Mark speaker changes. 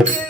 Speaker 1: ఇంత